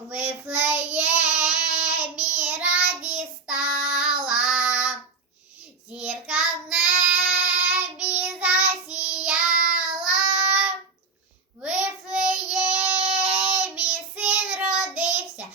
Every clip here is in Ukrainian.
Вифлеємі раді стала, зірка в небі засіяла, Вифлеємі син родився,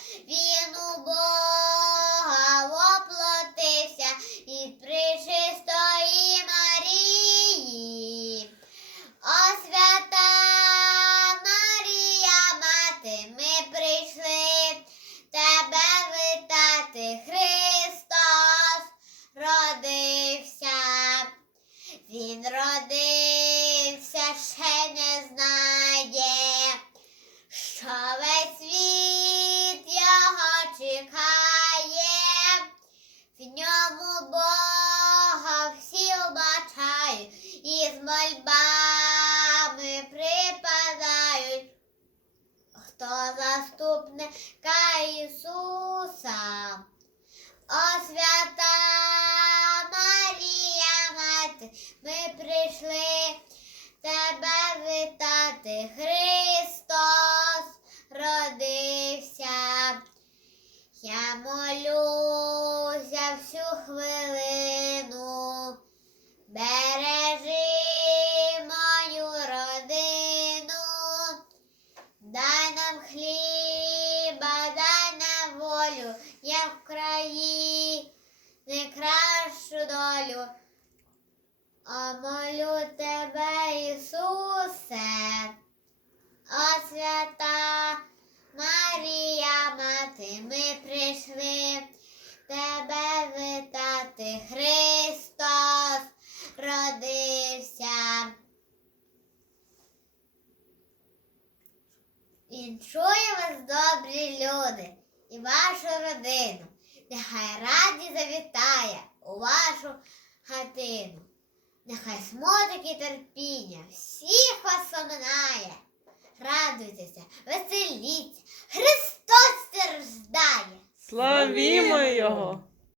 Хто заступника Ісуса? О свята Марія Мати, ми прийшли А молю тебе, Ісусе, о свята Марія, мати, ми прийшли тебе вітати. Христос родився. Він чує вас, добрі люди, і вашу родину. Нехай раді завітає у вашу хатину. Нехай смуток і терпіння всіх вас оминає. Радуйтеся, веселіться, Христос страждає. Славімо Його!